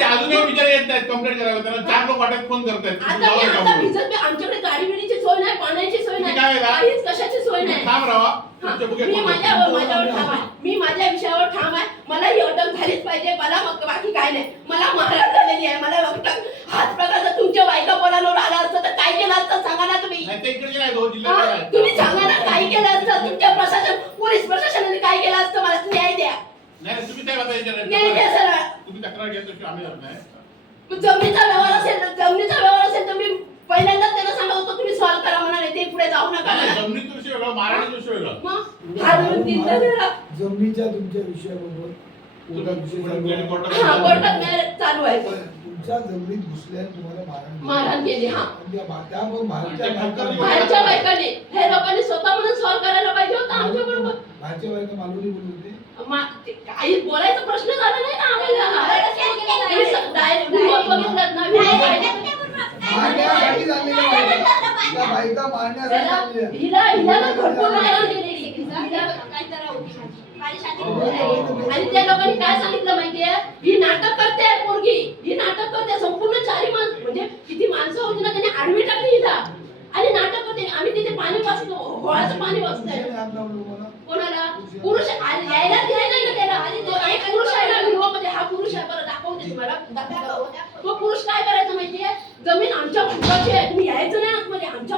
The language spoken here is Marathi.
ते अजूनही बिचारे येत नाहीत कंप्लेंट करायला. त्यांना चार लोक वाटत फोन करतायत. आता जाऊ नका भिजत आमच्याकडे गाडी बिडीची सोय नाही पाण्याची सोय नाही काय वेगळा? काहीच कशाची सोय नाही. थांब राहा. हा, बुके मी फोन करतो. माझ्यावर माझ्यावर ठाम आहे. मी माझ्या विषयावर ठाम आहे. मला ही अटक झालीच पाहिजे. मला मग बाकी काय नाही. मला महाराज झालेली आहे. मला अटक हाच प्रकार जर तुमच्या बायका बोलायला आला असतं तर काय केलं असतं सांगा ना तुम्ही. नाही ते इकडचे नाही, दोन जिल्ह्याचे हा? तुम्ही सांगा ना काय केलं असतं तुमच्या प्रशासन पोलीस प्रशासनाने काय केलं असतं? मला न्याय द्या. नाही तुम्ही काय न्याय द्या तक्रार घेत असेल, आम्ही जात नाही. जमिनीचा व्यवहार असेल तर जमिनीचा व्यवहार असेल तर मी पहिल्यांदाच त्यांना सांगत होतो तुम्ही सॉल्व्ह करा म्हणाले ते पुढे जाऊ नका. जमिनीचा विषय वेगळा महाराष्ट्राचा विषय वेगळा. मग? हा दोन तीनदा वेळा. जमिनीच्या तुमच्या विषयाबरोबर विषय चालू आहे. हा कोर्टात चालू तुमच्या जमिनीत घुसल्याने तुम्हाला मारहाण केली. मारहाण केली, हा. आणि त्या बा- त्यामुळे बाहेरच्या ते बायका- बाहेरच्या बायकांनी. हे लोकांनी स्वतः म्हणून सॉल्व्ह करायला पाहिजे होतं आमच्या बरोबर बाहेरच्या बायका मालवणी बोलत होते. काही बोलायचा प्रश्न झाला नाही ना हिला हिला हो. आणि त्या लोकांनी काय सांगितलं माहितीये? ही नाटक करते मुलगी ही नाटक करते संपूर्ण चारी माणस म्हणजे किती माणसं होती ना त्यांनी आडवी टाकली हिला. आणि नाटक होते. आम्ही तिथे पाणी वाचतो. गोळाचं पाणी वाचतोय. कोणाला? पुरुष यायला द्यायला ना त्याला. एक पुरुष आहे ना व्हिडिओ हा पुरुष आहे. बरं दाखवते तुम्हाला. तो पुरुष काय करायचा माहितीये? जमीन आमच्या भांडवाची आहे. तुम्ही यायचं नाही आतमध्ये. आमच्या